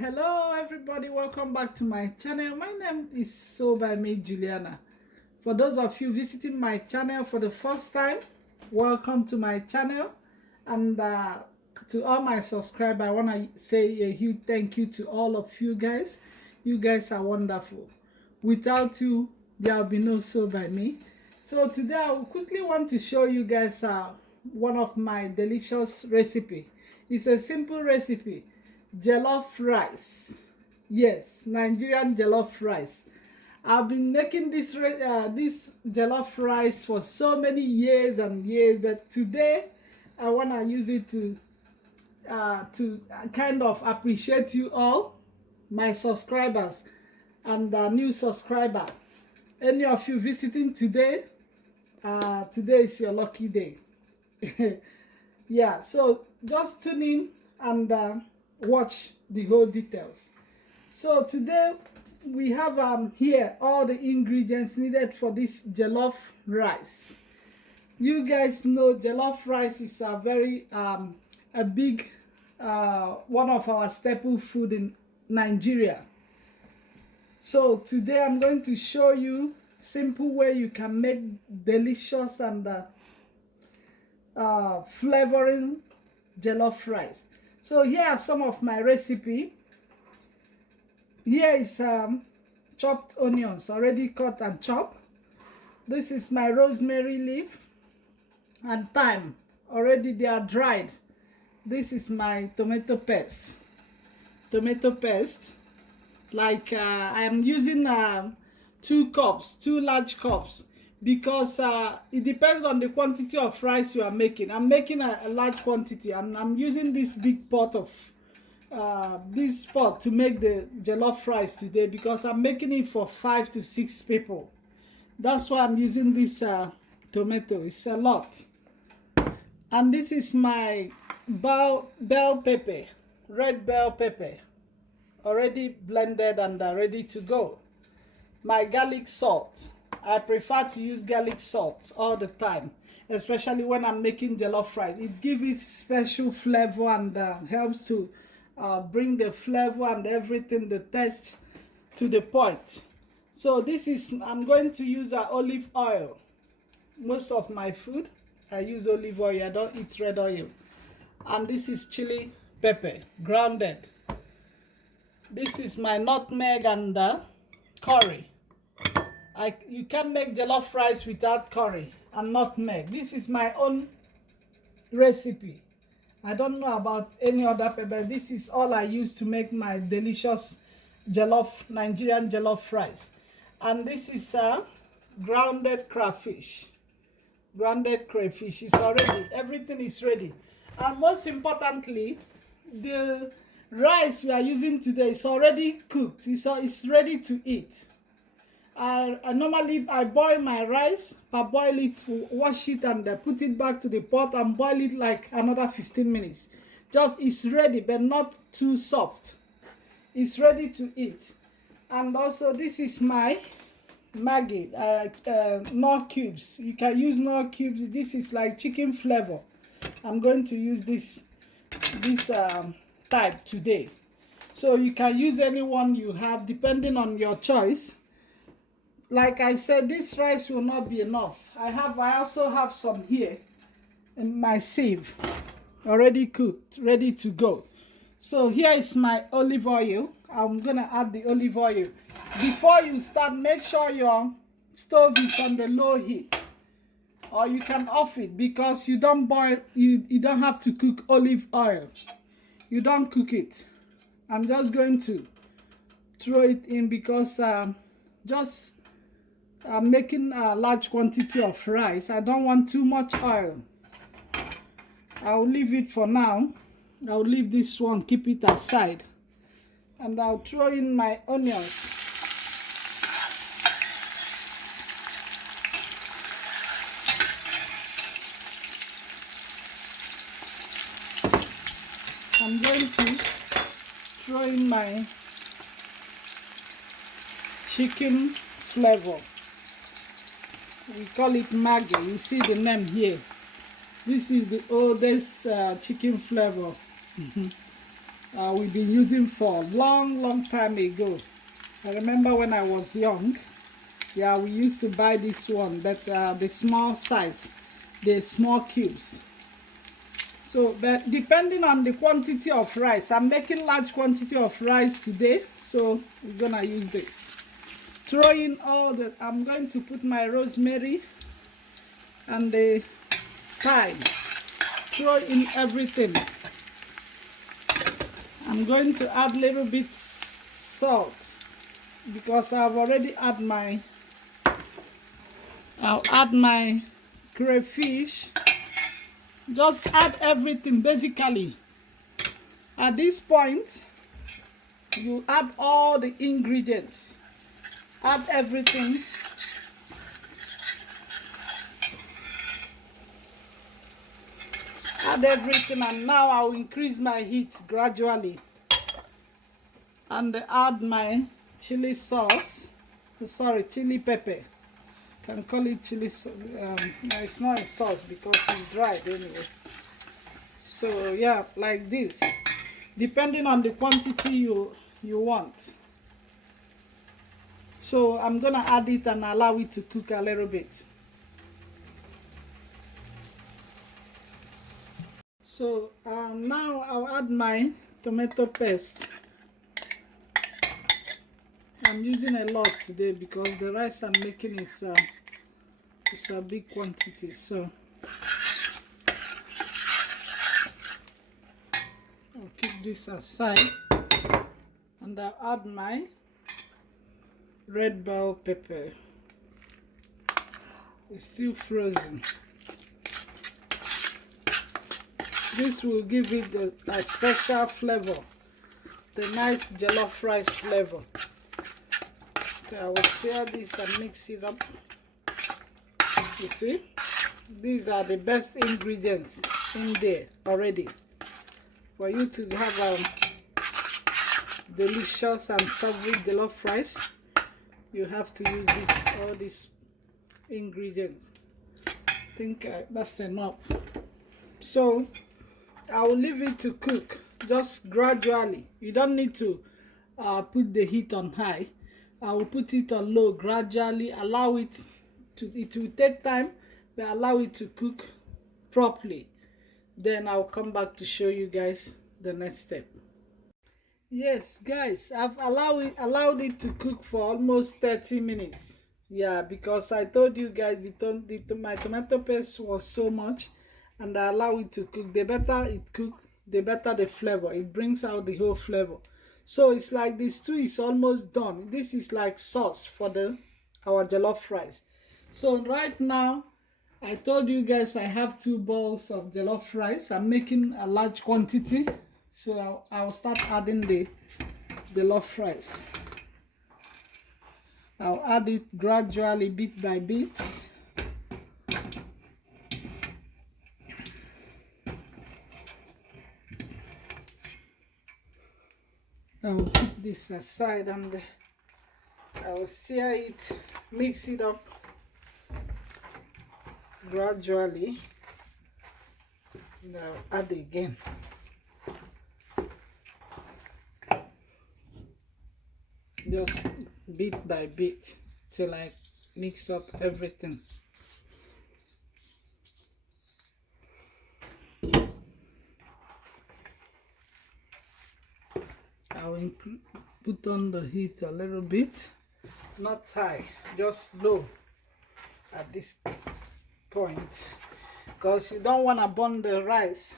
Hello everybody, welcome back to my channel. My name is So by me Juliana. For those of you visiting my channel for the first time, welcome to my channel. And to all my subscribers, I want to say a huge thank you to all of you guys. You guys are wonderful. Without you, there will be no So by me. So today I will quickly want to show you guys one of my delicious recipe. It's a simple recipe. Jellof rice. Yes, Nigerian jellof rice. I've been making this jellof rice for so many years and years, but today I want to use it to kind of appreciate you all, my subscribers and new subscriber. Any of you visiting today, today is your lucky day. Yeah, so just tune in and watch the whole details. So today we have here all the ingredients needed for this jollof rice. You guys know jollof rice is a very a big one of our staple food in Nigeria. So today I'm going to show you simple way you can make delicious and flavoring jollof rice. So here are some of my recipe. Here is chopped onions already cut and chopped. This is my rosemary leaf and thyme, already they are dried. This is my tomato paste. Like I am using 2 cups, 2 large cups, because it depends on the quantity of rice you are making. I'm making a large quantity. I'm using this big pot of this pot to make the jollof rice today, because I'm making it for 5 to 6 people. That's why I'm using this tomato. It's a lot. And this is my bell pepper, red bell pepper, already blended and ready to go. My garlic salt. I prefer to use garlic salt all the time, especially when I'm making jollof rice. It gives it special flavor and helps to bring the flavor and everything, the taste to the point. So this is, I'm going to use olive oil. Most of my food, I use olive oil. I don't eat red oil. And this is chili pepper, grounded. This is my nutmeg and curry. You can't make jollof rice without curry and nutmeg. This is my own recipe. I don't know about any other pepper. This is all I use to make my delicious Nigerian jollof rice. And this is grounded crayfish. Grounded crayfish is already, everything is ready. And most importantly, the rice we are using today is already cooked. It's ready to eat. I normally boil my rice, boil it, wash it, and put it back to the pot and boil it like another 15 minutes. Just, it's ready, but not too soft. It's ready to eat. And also this is my Maggi, Knorr cubes. You can use Knorr cubes. This is like chicken flavor. I'm going to use this type today. So you can use any one you have depending on your choice. Like I said, this rice will not be enough. I also have some here in my sieve, already cooked, ready to go. So here is my olive oil. I'm gonna add the olive oil. Before you start, make sure your stove is on the low heat, or you can off it, because you don't boil. You don't have to cook olive oil. You don't cook it. I'm just going to throw it in because I'm making a large quantity of rice. I don't want too much oil. I'll leave it for now. I'll leave this one, keep it aside. And I'll throw in my onions. I'm going to throw in my chicken flavor. We call it Maggi. You see the name here. This is the oldest chicken flavor. we've been using for a long time ago. I remember when I was young, yeah, we used to buy this one, but the small size, the small cubes. So, but depending on the quantity of rice, I'm making large quantity of rice today, so we're gonna use this. Throw in all the, I'm going to put my rosemary and the thyme. Throw in everything. I'm going to add a little bit salt because I've already add I'll add my crayfish. Just add everything basically. At this point, you add all the ingredients. Add everything. Add everything, and now I'll increase my heat gradually. And add my chili sauce. Sorry, chili pepper. Can call it chili sauce. No, it's not a sauce because it's dried anyway. So yeah, like this, depending on the quantity you want. So I'm gonna add it and allow it to cook a little bit. So now I'll add my tomato paste. I'm using a lot today because the rice I'm making is a big quantity. So I'll keep this aside, and I'll add my red bell pepper. It's still frozen. This will give it a special flavor, the nice jollof rice flavor. Okay, I will share this and mix it up. You see, these are the best ingredients in there already for you to have a delicious and savory jollof rice. You have to use all these ingredients. I think that's enough. So I will leave it to cook just gradually. You don't need to put the heat on high. I will put it on low gradually. Allow it to, it will take time, but allow it to cook properly. Then I'll come back to show you guys the next step. Yes, guys, I've allowed it to cook for almost 30 minutes. Yeah, because I told you guys my tomato paste was so much, and I allow it to cook. The better it cooks, the better the flavor. It brings out the whole flavor. So it's like the stew is almost done. This is like sauce for our jollof rice. So right now, I told you guys I have 2 bowls of jollof rice. I'm making a large quantity. So I'll start adding the jollof rice. I'll add it gradually, bit by bit. I'll put this aside and I'll stir it, mix it up gradually, and I'll add again. Just bit by bit till I mix up everything. I will put on the heat a little bit, not high, just low at this point, because you don't want to burn the rice.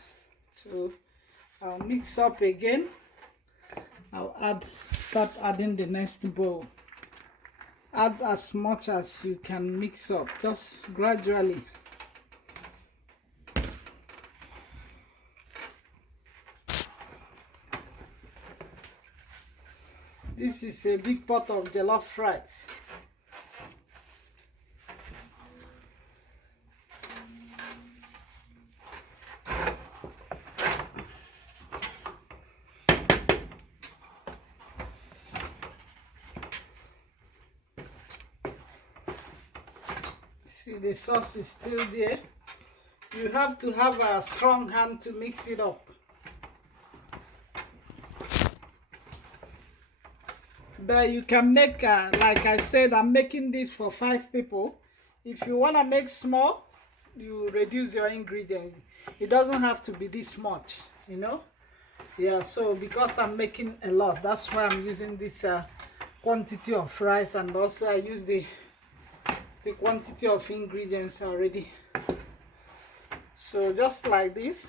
So I'll mix up again. I'll start adding the next bowl. Add as much as you can mix up, just gradually. This is a big pot of jollof rice. See, the sauce is still there. You have to have a strong hand to mix it up. But you can make, like I said, I'm making this for 5 people. If you want to make small, you reduce your ingredients. It doesn't have to be this much, you know. Yeah, so because I'm making a lot, that's why I'm using this quantity of rice, and also I use the quantity of ingredients already. So just like this,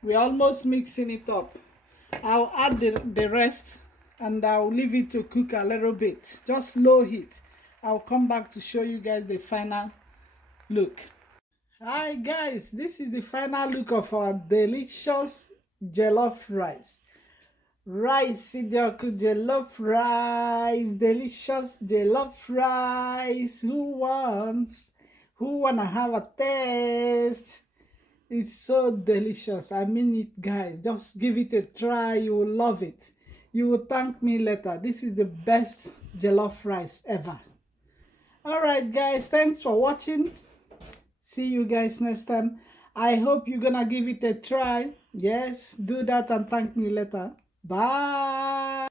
we're almost mixing it up. I'll add the rest, and I'll leave it to cook a little bit, just low heat. I'll come back to show you guys the final look. Hi guys, this is the final look of our delicious jollof rice. Jollof rice, delicious jollof rice. Who wanna have a taste? It's so delicious. I mean it, guys. Just give it a try. You will love it. You will thank me later. This is the best jollof rice ever. Alright guys, thanks for watching. See you guys next time. I hope you're gonna give it a try. Yes, do that and thank me later. Bye.